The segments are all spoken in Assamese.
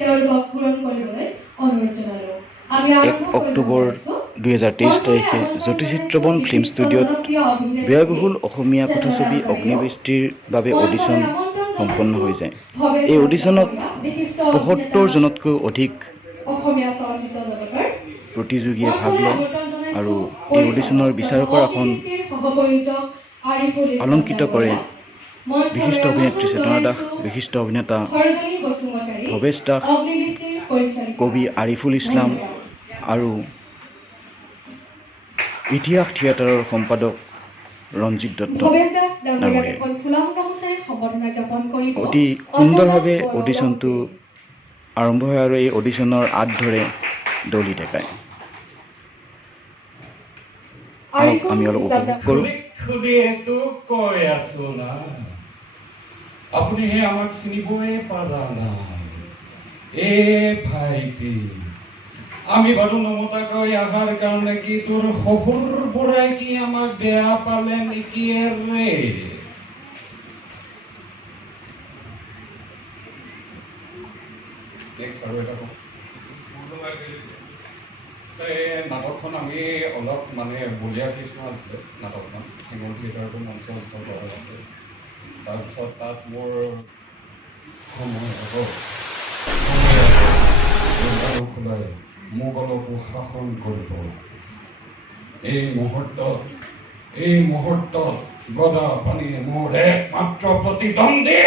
তেওঁলোকক পূৰণ কৰিবলৈ অনুৰোধ জনালোঁ। 1 অক্টোবৰ 2023 তাৰিখে জ্যোতিচিত্ৰবন ফিল্ম ষ্টুডিঅ'ত ব্যয়বহুল অসমীয়া কথাছবি অগ্নিবৃষ্টিৰ বাবে অডিশ্যন সম্পন্ন হৈ যায়। এই অডিশ্যনত ৭৫ জনতকৈ অধিক প্ৰতিযোগীয়ে ভাগ লয় আৰু এই অডিশ্যনৰ বিচাৰকৰ আসন অলংকৃত কৰে বিশিষ্ট অভিনেত্ৰী চেতনা দাস, বিশিষ্ট অভিনেতা ভৱেশ দাস, কবি আৰিফুল ইছলাম আৰু ইতিহাস থিয়েটাৰৰ সম্পাদক ৰঞ্জিত দত্ত ডাঙৰীয়াই। অতি সুন্দৰভাৱে অডিশ্যনটো আৰম্ভ হয় আৰু এই অডিশ্যনৰ আঁত ধৰে দলি ডেকাই। আমি অলপ উপভোগ কৰোঁ। আপুনিহে আমাক চিনিবই পাৰা নাই এ ভাইটি, আমি বাৰু নমতাকৈ আহাৰ কাৰণে কি তোৰ শহুৰ বুঢ়াই কি আমাক বেয়া পালে নেকি ৰে? নাটকখন আমি অলপ মানে বলীয়া কৃষ্ণ আছিলে নাটকখন হেঙুল থিয়েটাৰটো মঞ্চস্থ কৰা আছে। তাৰপিছত তাত মোৰ সময় খোলাই মোগলকো শাসন কৰিব। এই মুহূৰ্তত গদা পানী মোৰ একমাত্ৰ প্ৰতিদ্বন্দ্বী।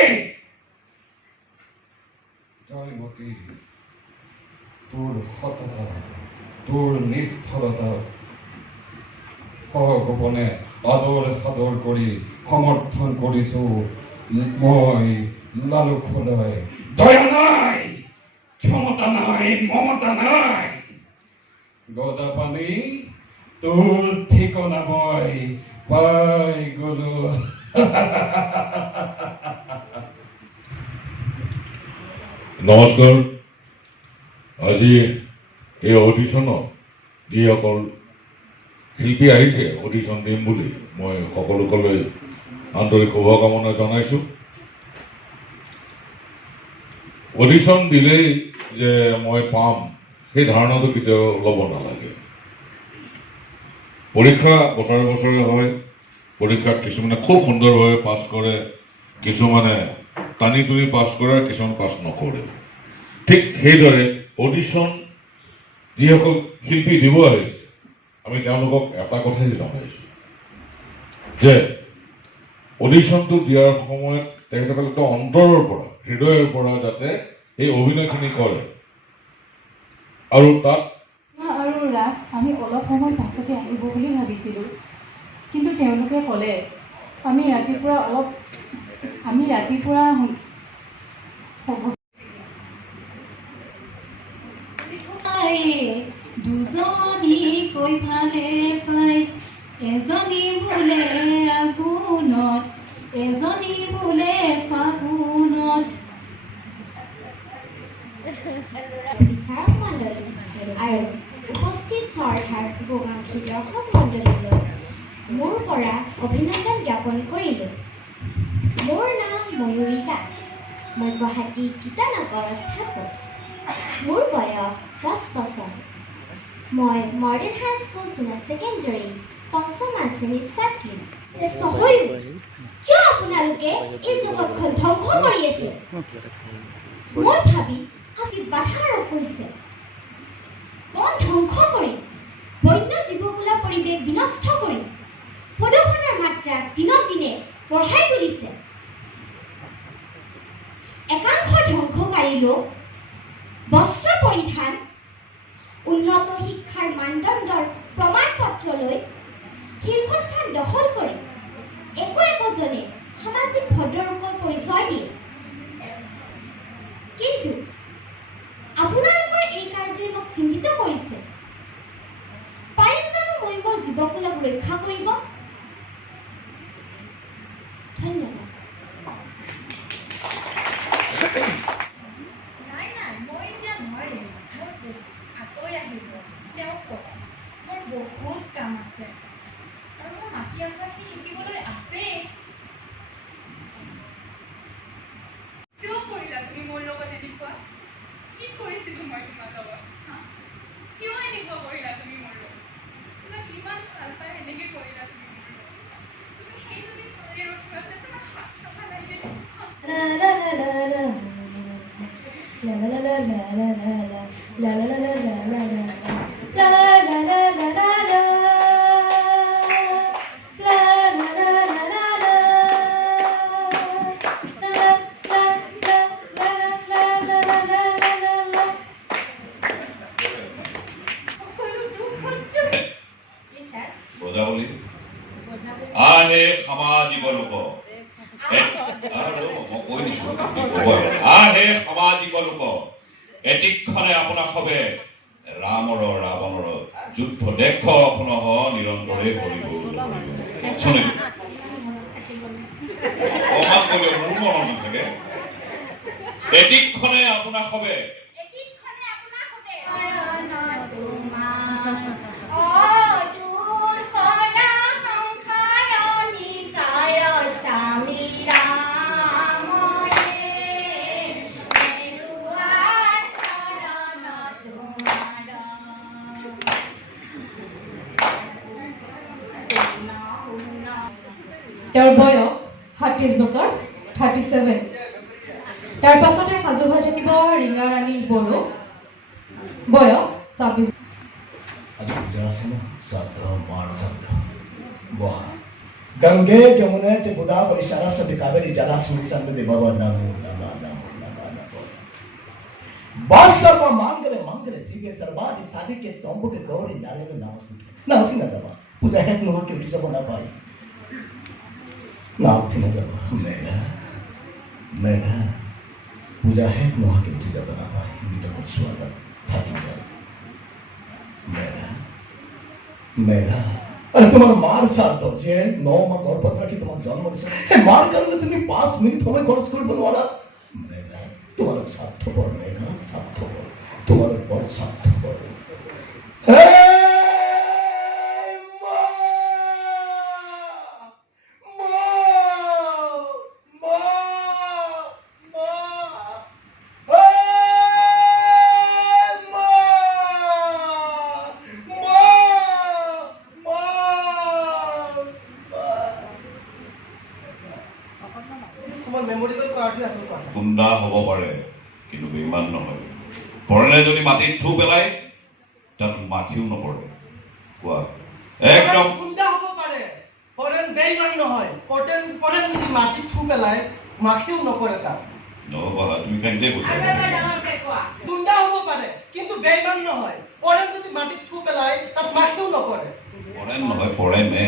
জয়মতী, তোৰ সততা, তোৰ নিষ্ঠলতা সগোপনে আদৰ সাদৰ কৰি সমৰ্থন কৰিছো মই লালুক সদায়। দয়া নাই, ক্ষমতা নাই, মমতা নাই। গদা পানী তোৰ ঠিকনা মই পাই গলো। নমস্কাৰ। আজি এই অডিশ্যনত যিসকল শিল্পী আহিছে অডিশ্যন দিম বুলি মই সকলোকলৈ আন্তৰিক শুভকামনা জনাইছোঁ। অডিশ্যন দিলেই যে মই পাম সেই ধাৰণাটো কেতিয়াও ল'ব নালাগে। পৰীক্ষা বছৰে বছৰে হয়, পৰীক্ষাত কিছুমানে খুব সুন্দৰভাৱে পাছ কৰে, কিছুমানে টানি টুনি পাছ কৰে, কিছুমান পাছ নকৰে। ঠিক সেইদৰে অডিশ্যন যিসকল শিল্পী দিব আহিছে আমি তেওঁলোকক এটা কথাই জনাইছোঁ যে অডিশ্যনটো দিয়াৰ সময়ত তেখেতসকলে অন্তৰৰ পৰা হৃদয়ৰ পৰা যাতে এই অভিনয়খিনি কৰে আৰু তাত আৰু ৰাগ আমি অলপ সময় পাছতে আহিব বুলি ভাবিছিলোঁ, কিন্তু তেওঁলোকে ক'লে আমি ৰাতিপুৱা দুজনী কৈফালে পাই, এজনী বোলে আগুনত, এজনী বোলে ফাগুনত। বিচাৰক মণ্ডলী আৰু উপস্থিত শ্ৰদ্ধাৰ উপকাংক্ষী দৰ্শক মণ্ডলীলৈ মোৰ পৰা অভিনন্দন জ্ঞাপন কৰিলোঁ। মোৰ নাম ময়ূৰী দাস। মই গুৱাহাটী গীতানগৰত থাকোঁ। মোৰ বয়স 10 বছৰ। মই মডাৰ্ণ হাই স্কুল চিনিয়ৰ ছেকেণ্ডেৰী পঞ্চম শ্ৰেণীৰ ছাত্ৰী। কিয় আপোনালোকে এই জগতখন ধ্বংস কৰি আছে? মই ভাবি আজি বাধা আৰোপ হৈছে। বন ধ্বংস কৰি, বন্য জীৱকুলৰ পৰিৱেশ বিনষ্ট কৰি প্ৰদূষণৰ মাত্ৰা দিনক দিনে বঢ়াই তুলিছে। একাংশ ধ্বংসকাৰী লোক বস্ত্ৰ পৰিধান, উন্নত শিক্ষাৰ মানদণ্ডৰ প্ৰমাণ পত্ৰ লৈ শীৰ্ষস্থান দখল কৰি একোজনে সামাজিক ভদ্ৰৰূপৰ পৰিচয় দিয়ে। কিন্তু আপোনালোকৰ এই কাৰ্যই মোক চিন্তিত কৰিছে। পাৰিম জানো মই মোৰ জীৱকুলক ৰক্ষা কৰিব? ধন্যবাদ। মই এতিয়া নোৱাৰিম। মোৰ আঁতৰি আহিব। তেওঁক কওক মোৰ বহুত কাম আছে আৰু মোৰ মাটি আখৰাখিনি শিকিবলৈ আছেই। কিয় কৰিলা তুমি মোৰ লগত এনেকুৱা? মই তোমাৰ লগত হা কিয় এনেকুৱা কৰিলা তুমি মোৰ লগত তোমাক কিমান ভাল পাই এনেকৈ কৰিলা তুমি মোৰ লগত তুমি সেইজনী ছোৱালীৰ ওচৰত যে তোমাৰ হাত চাফা লাগে বজাবলী আহে সামাজিক লোক মই কৈ দিছো আহে সামাজিক লোক এটিক্ষণে আপোনাক হবে ৰামৰ ৰাৱণৰ যুদ্ধ দেখ শুনহ নিৰন্তৰে কৰিব শুনিব অকমান কৰিলে মোৰ মনত থাকে এটিক্ষণে আপোনাক হবে তেওঁৰ বয়স ৩৭ বছৰ 37 তাৰ পাছতে সাজু হৈ থাকিব ৰিঙা ৰাণী বড়ো বয়স ২৬ आज पूजा আছে না শব্দ মার শব্দ বহা গঙ্গে যমুনে च गोदावरी सरस्वती कावेरी जलाशय सन्निधि भव नमो नमः नमो नमः नमो बस सर्व मंगल मंगल जीवे सर्वादि साधि के तंबु के गौरी नारायण नमस्ते ना उठी ना दबा पूजा है नो के उठी सब ना पाई ना उठी ना दबा मेरा पूजा है नो के उठी दबा ना पाई मित को स्वागत थाकी जा मेरा अरे तुम्हार मार साथ दो जे 9 माह गर्भवती राखी तुम्हार जन्म दिसे हे मार करले তুমি 5 মিনিট সময় খরচ করে বলওয়ালা মেঘা তোমার স্বার্থপর মেঘা স্বার্থপর তোমার বড় স্বার্থপর হে গুণ্ডা হ'ব পাৰে কিন্তু বেইমান নহয় পৰণে যদি মাটিত থু পেলাই তাত মাখিও নপৰে কোৱা একদম গুণ্ডা হ'ব পাৰে পৰেন বেইমান নহয় পৰেন যদি মাটিত থু পেলাই মাখিও নপৰে তাত নহবা তুমি কেনেকৈ কৈছা গুণ্ডা হ'ব পাৰে কিন্তু বেইমান নহয় পৰেন যদি মাটিত থু পেলাই তাত মাখিও নপৰে পৰেন নহয় পৰেনে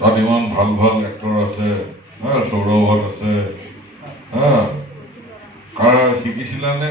তাত ইমান ভাল ভাল এক্টৰ আছে সৌৰভত আছে কাৰ শিকিছিলানে